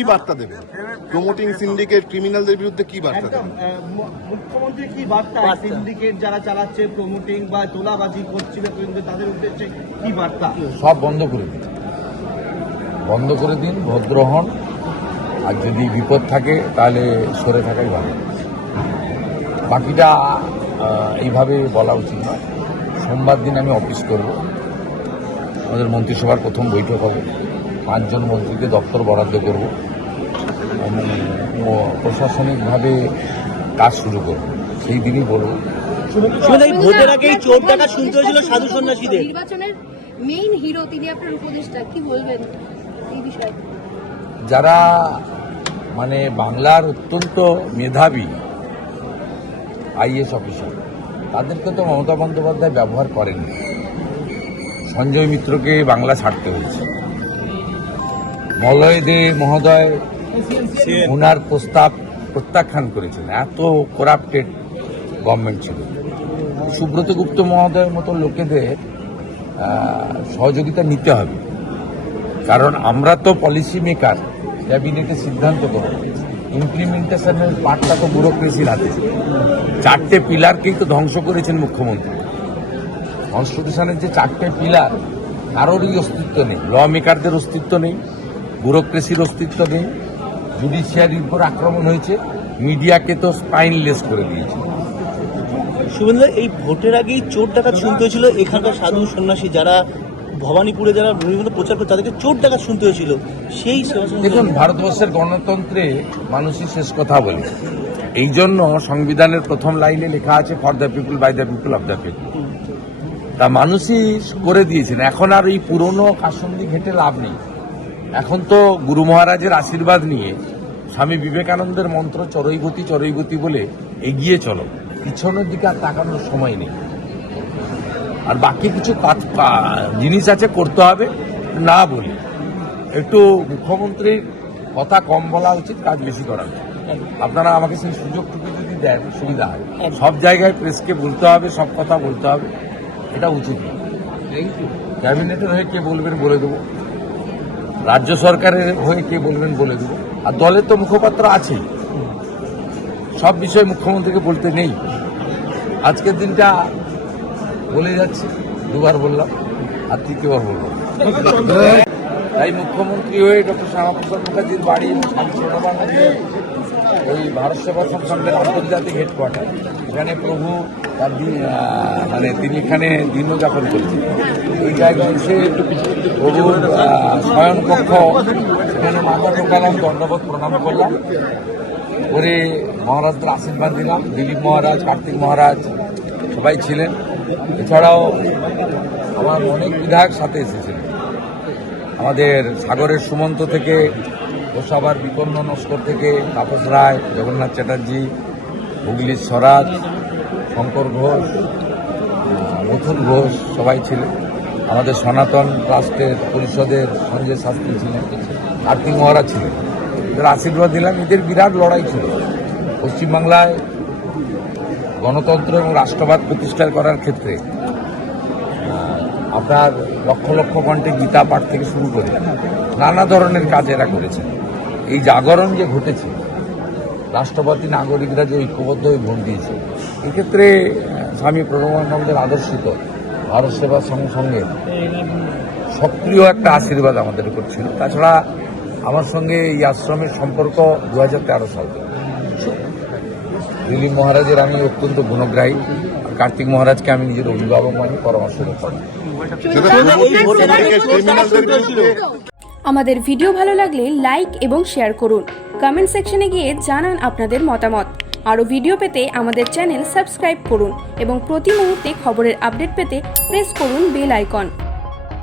কি বার্তা দেবেন? প্রমোটিং সিন্ডিকেট ক্রিমিনালদের বিরুদ্ধে কি বার্তা দেবেন? মুখ্যমন্ত্রী কি বার্তা সিন্ডিকেট যারা চালাচ্ছে প্রমোটিং বা তোলাবাজি করছিল কিন্তু তাদের উদ্দেশ্যে কি বার্তা? সব বন্ধ করে দিন, বন্ধ করে দিন, ভদ্র হন, আর যদি বিপদ থাকে তাহলে সরে থাকাই ভালো। বাকিটা এইভাবে বলা উচিত নয়। সোমবার দিন আমি অফিস করব, আমাদের মন্ত্রিসভার প্রথম বৈঠক হবে, 5 জন মন্ত্রীকে দপ্তর বরাদ্দ করব এবং প্রশাসনিকভাবে কাজ শুরু করব, সেই দিনই বলব। ভোটের আগেই চোর ডাকা শুনতে হয়েছিল সাধু সন্ন্যাসীদের। নির্বাচনের মেইন হিরো তিনি, আপনার উপদেষ্টা, কি বলবেন এই বিষয়ে? যারা মানে বাংলার অত্যন্ত মেধাবী আইএস অফিসার, তাদেরকে তো মমতা বন্দ্যোপাধ্যায় ব্যবহার করেননি। সঞ্জয় মিত্রকে বাংলা ছাড়তে হয়েছে, মলয় দে মহোদয় ওনার প্রস্তাব প্রত্যাখ্যান করেছেন, এত করাপ্টেড গভর্নমেন্ট ছিল। সুব্রত গুপ্ত মহোদয়ের মতো লোকেদের সহযোগিতা নিতে হবে, কারণ আমরা তো পলিসি মেকার, ক্যাবিনেটে সিদ্ধান্ত করব, ইমপ্লিমেন্টেশনের পার্টটা তো ব্যুরোক্রেসির হাতে। 4টে পিলারকেই তো ধ্বংস করেছেন মুখ্যমন্ত্রী। কনস্টিটিউশনের যে 4টে পিলার, কারোরই অস্তিত্ব নেই, ল মেকারদের অস্তিত্ব নেই, ব্যুরোক্রেসির অস্তিত্ব নেই, জুডিশিয়ারির উপর আক্রমণ হয়েছে, মিডিয়াকে তো স্পাইনলেস করে দিয়েছে। শুভেন্দু, এই ভোটের আগেই চোর ডাকাত শুনতে হয়েছিল এখানকার সাধু সন্ন্যাসী যারা ভবানীপুরে যারা বিভিন্ন প্রচার করে, তাদেরকে চোর ডাকাত শুনতে হয়েছিল। সেই দেখুন, ভারতবর্ষের গণতন্ত্রে মানুষই শেষ কথা বলে, এই জন্য সংবিধানের প্রথম লাইনে লেখা আছে for the people, by the people, of the people. তা মানুষই করে দিয়েছেন। এখন আর এই পুরনো কাসন্দি ঘেটে লাভ নেই। এখন তো গুরু মহারাজের আশীর্বাদ নিয়ে স্বামী বিবেকানন্দের মন্ত্র চরৈগতি চরৈগতি বলে এগিয়ে চলো, পিছনের দিকে আর তাকানোর সময় নেই। আর বাকি কিছু জিনিস আছে করতে হবে, না বলি একটু মুখ্যমন্ত্রীর কথা কম বলা উচিত, কাজ বেশি করা উচিত। আপনারা আমাকে সেই সুযোগটুকু যদি দেন সুবিধা হয়। সব জায়গায় প্রেসকে বলতে হবে, সব কথা বলতে হবে, এটা উচিত না। ক্যাবিনেটের হয়ে কে বলবেন বলে দেবো, রাজ্য সরকারের হয়ে কে বলবেন বলে দেবো, আর দলের তো মুখপাত্র আছেই, সব বিষয়ে মুখ্যমন্ত্রীকে বলতে নেই। আজকের দিনটা বলে যাচ্ছি, 2বার বললাম, আর 3বার বললাম। তাই মুখ্যমন্ত্রী হয়ে ডক্টর শ্যামাপ্রসাদ মুখার্জির বাড়ি ওই ভারত সেবা সংসদের আন্তর্জাতিক হেডকোয়ার্টার, এখানে প্রভু তার মানে তিনি এখানে দিনযাপন করেছেন। এই জায়গায় এসে প্রভুর শয়নকক্ষ, সেখানে মাথা ঢোকালাম, দণ্ডবোধ প্রণাম করলাম, করে মহারাজদের আশীর্বাদ দিলাম। দিলীপ মহারাজ, কার্তিক মহারাজ সবাই ছিলেন। এছাড়াও আমার অনেক বিধায়ক সাথে এসেছিলেন, আমাদের সাগরের সুমন্ত থেকে, গোসাবার বিপন্ন নস্কর থেকে তাপস রায়, জগন্নাথ চ্যাটার্জি, হুগলির স্বরাজ, শঙ্কর ঘোষ, মথুর ঘোষ সবাই ছিলেন। আমাদের সনাতন ট্রাস্টের পরিষদের সঞ্জয় শাস্ত্রী ছিলেন, কার্তিক মহারাজ ছিলেন। এদের আশীর্বাদ দিলাম। এদের বিরাট লড়াই ছিল পশ্চিমবাংলায় গণতন্ত্র এবং রাষ্ট্রবাদ প্রতিষ্ঠা করার ক্ষেত্রে। আপনার লক্ষ লক্ষ কণ্ঠে গীতা পাঠ থেকে শুরু করে নানা ধরনের কাজ এরা করেছেন। এই জাগরণ যে ঘটেছে, রাষ্ট্রপতি নাগরিকরা যে ঐক্যবদ্ধ হয়ে ভোট দিয়েছে, এক্ষেত্রে স্বামী প্রণবানন্দের আদর্শিত ভারত সেবার সঙ্গে সঙ্গে সক্রিয় একটা আশীর্বাদ আমাদের উপর ছিল। তাছাড়া আমার সঙ্গে এই আশ্রমের সম্পর্ক 2013 সাল থেকে। দিলীপ মহারাজের আমি অত্যন্ত গুণগ্রাহী, কার্তিক মহারাজকে আমি নিজের অভিভাবক মানি, পরামর্শ করি। আমাদের ভিডিও ভালো লাগলে লাইক এবং শেয়ার করুন, কমেন্ট সেকশনে গিয়ে জানান আপনাদের মতামত। আরও ভিডিও পেতে আমাদের চ্যানেল সাবস্ক্রাইব করুন এবং প্রতি মুহূর্তে খবরের আপডেট পেতে প্রেস করুন বেল আইকন।